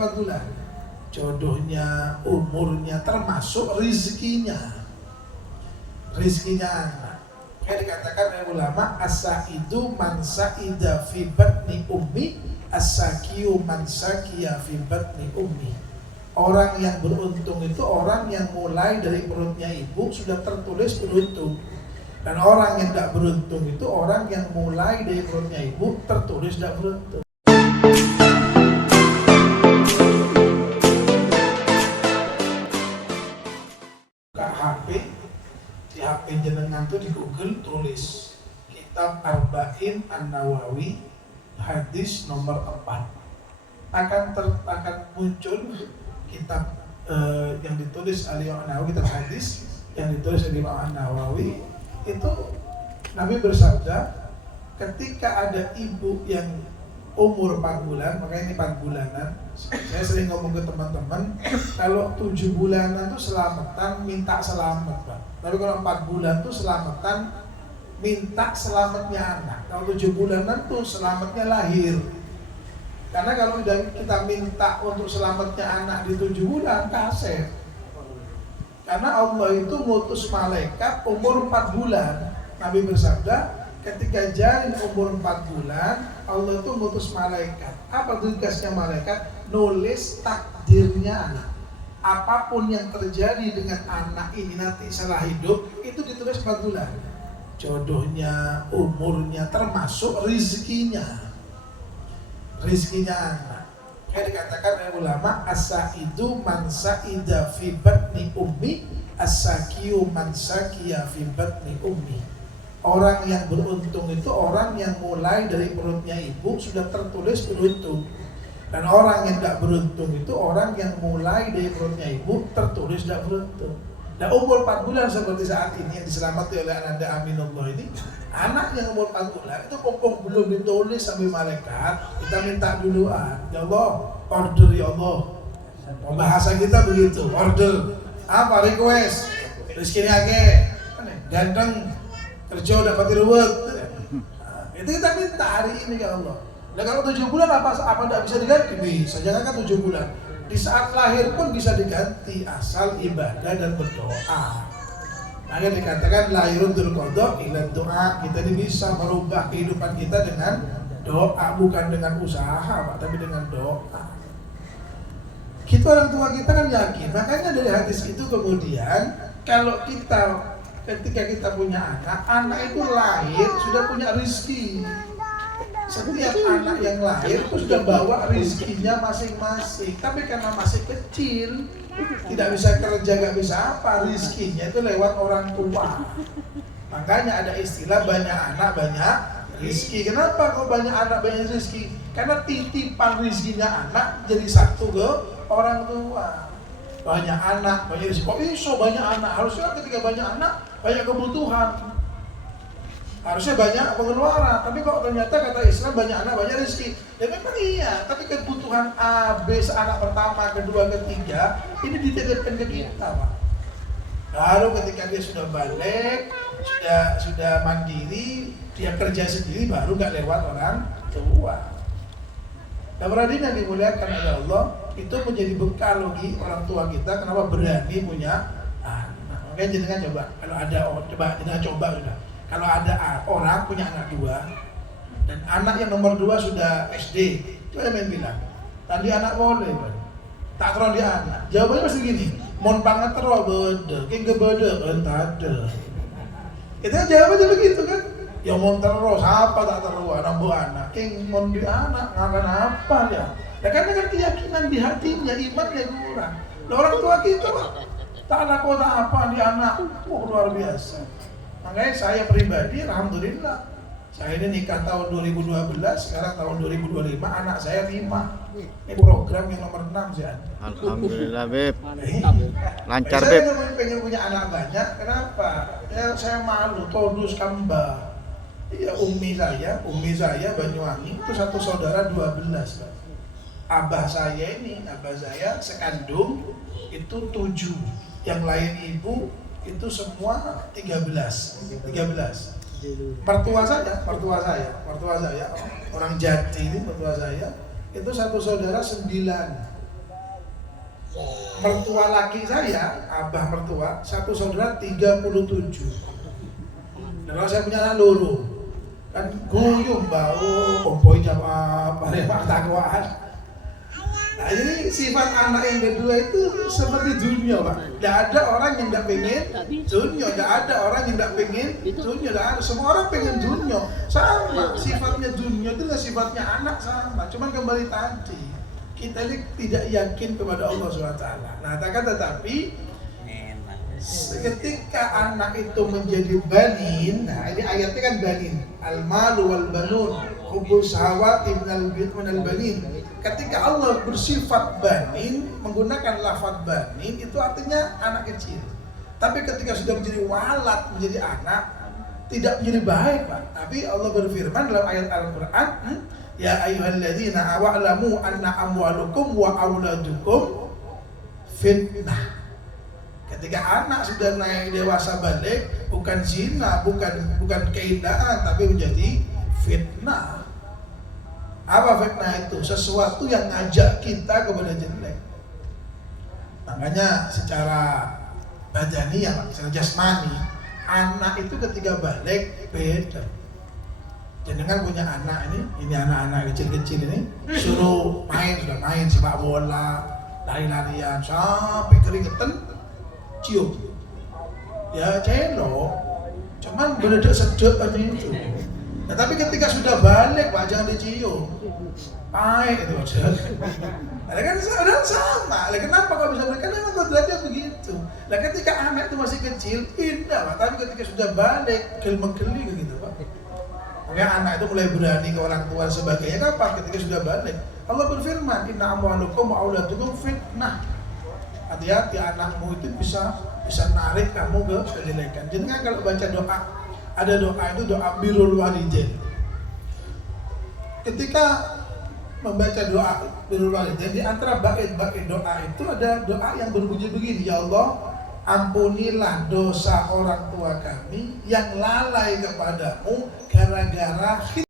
4 bulan. Jodohnya, umurnya, termasuk rizkinya. Rizkinya anak. Kayak dikatakan oleh ulama, as-sa'idu man sa'ida fi batni ummi, as-sakiyu man sakiya fi batni ummi. Orang yang beruntung itu orang yang mulai dari perutnya ibu sudah tertulis beruntung. Dan orang yang tidak beruntung itu orang yang mulai dari perutnya ibu tertulis tidak beruntung. Buka HP, di HP jenengan tuh di Google tulis Kitab Arba'in An-Nawawi hadis nomor 4. Akan muncul kitab yang ditulis Al-Imam An-Nawawi, kitab hadis yang ditulis Al-Imam An-Nawawi. Itu Nabi bersabda, ketika ada ibu yang umur 4 bulan, makanya ini 4 bulanan. Saya sering ngomong ke teman-teman, kalau 7 bulanan tuh selamatan, minta selamat, Pak. Tapi kalau 4 bulan tuh selamatan, minta selamatnya anak. Kalau 7 bulanan tuh selamatnya lahir. Karena kalau kita minta untuk selamatnya anak di 7 bulan, kasih. Karena Allah itu ngutus malaikat umur 4 bulan. Nabi bersabda, ketika janin umur 4 bulan, Allah itu ngutus malaikat. Apa tugasnya malaikat? Nulis takdirnya anak. Apapun yang terjadi dengan anak ini nanti setelah hidup, itu ditulis 4 bulan. Jodohnya, umurnya, termasuk rizkinya. Rizkinya anak. Kayak dikatakan oleh ulama, as-sa'idu man sa'ida fi batni ummi, as-sakiyu man sakiya fi batni ummi. Orang yang beruntung itu orang yang mulai dari perutnya ibu sudah tertulis beruntung. Dan orang yang tidak beruntung itu orang yang mulai dari perutnya ibu tertulis tidak beruntung. Nah, umur 4 bulan seperti saat ini yang diselamati oleh Ananda Aminullah ini, anak yang umur 4 bulan itu pokok belum ditulis sampai malaikat, kita minta duluan, ya Allah, order ya Allah. Bahasa kita begitu, order. Apa request? Rezeki ake, ganteng, kerja dapat ruwet. Itu kita minta hari ini ya Allah. Nah kalau 7 bulan apa tidak bisa diganti? Bisa, jangan kan 7 bulan. Di saat lahir pun bisa diganti asal ibadah dan berdoa. Maka dikatakan lahirul qadha ila doa. Kita ini bisa merubah kehidupan kita dengan doa, bukan dengan usaha, Pak, tapi dengan doa. Kita orang tua kita kan yakin. Makanya dari hadis itu kemudian kalau kita ketika kita punya anak, anak itu lahir sudah punya rezeki. Setiap anak yang lahir itu sudah bawa rizkinya masing-masing. Tapi karena masih kecil, tidak bisa kerja, gak bisa apa, rizkinya itu lewat orang tua. Makanya ada istilah banyak anak banyak rizki. Kenapa kok banyak anak banyak rizki? Karena titipan rizkinya anak jadi satu ke orang tua. Banyak anak banyak rizki. Kok iso banyak anak? Harusnya ketika banyak anak banyak kebutuhan. Harusnya banyak pengeluaran, tapi kok ternyata kata Islam banyak anak banyak rezeki. Ya memang iya, tapi kebutuhan A, B, anak pertama, kedua, ketiga ini dititipkan ke kita, Pak. Baru ketika dia sudah balik, sudah mandiri, dia kerja sendiri, baru nggak lewat orang tua. Nah, berarti yang dimuliakan oleh Allah itu menjadi bekal bagi orang tua kita. Kenapa berani punya anak? Makanya jangan coba, kalau ada jangan coba sudah. Kalau ada orang punya anak 2 dan anak yang nomor 2 sudah SD, coba main bilang, tadi anak boleh, tak terus dia anak. Jawabannya pasti gini, mon banget terus bede, kayak bede, entade. Itu kan jawabannya begitu kan? Ya mon terus, apa tak terus anak bu anak, kayak mon di anak, ngakan apa ya? Ya kan dengan keyakinan di hatinya, imannya kurang. Nah, orang tua kita tak anak kota apa di anak, luar biasa. Makanya saya pribadi, alhamdulillah, saya ini nikah tahun 2012, sekarang tahun 2025, anak saya 5. Ini program yang nomor 6 sih. Alhamdulillah, Beb. Lancar, Beb. Beb. Saya pengen punya anak banyak, kenapa? Ya saya malu, todus kamba. Iya, umi saya Banyuwangi, itu satu saudara 12. Pak. Abah saya sekandung itu 7, yang lain ibu itu semua 13. Mertua saya orang Jati ini, mertua saya itu satu saudara 9. Mertua laki saya, abah mertua, satu saudara 37. Dan kalau saya punya anak loro, kan guyung bau, kompoi jamaah, pada takwaan. Nah, jadi sifat anak yang kedua itu seperti dunia, Pak. Tidak ada orang yang tidak pengen dunia, tidak ada orang yang tidak pengen dunia, tidak ada. Semua orang pengen dunia, sama. Sifatnya dunia itu dengan sifatnya anak sama. Cuman kembali tadi, kita ini tidak yakin kepada Allah SWT. Nah, tetapi ketika anak itu menjadi banin, nah ini ayatnya kan banin, al-malu wal banun, hubul syahawati minal banin. Ketika Allah bersifat banin, menggunakan lafaz banin, itu artinya anak kecil. Tapi ketika sudah menjadi walad, menjadi anak, tidak menjadi baik, Pak. Tapi Allah berfirman dalam ayat Al-Quran, ya ayyuhalladzina wa'lamu anna amwalukum wa auladukum fitnah. Ketika anak sudah naik dewasa balik, bukan zina, bukan keindahan, tapi menjadi fitnah. Apa fitnah itu? Sesuatu yang ngajak kita kepada jelek. Makanya secara badani, secara jasmani, anak itu ketika balik beda. Jangan punya anak ini anak-anak kecil-kecil ini, suruh sudah main sepak bola, lari-larian sampai keringetan, cium. Ya celo, cuman beledek sedek aja itu. Nah, tapi ketika sudah balik, Pak, jangan dicium. Pahit itu aja. Nah, kan sama. Nah, kenapa kalau bisa balik? Kan memang kodratnya begitu. Nah, ketika anak itu masih kecil, indah, Pak. Tapi ketika sudah balik, geli-geli gitu, Pak. Makanya anak itu mulai berani ke orang tua dan sebagainya. Kapan? Ketika sudah balik. Allah berfirman, inna amwalukum wa auladukum fitnah. Hati-hati, anakmu itu bisa narik kamu ke kejelekan. Jadi kan kalau baca doa, ada doa itu doa birrul walidain. Ketika membaca doa birrul walidain, di antara bait-bait doa itu ada doa yang berbunyi begini, ya Allah, ampunilah dosa orang tua kami yang lalai kepadamu gara-gara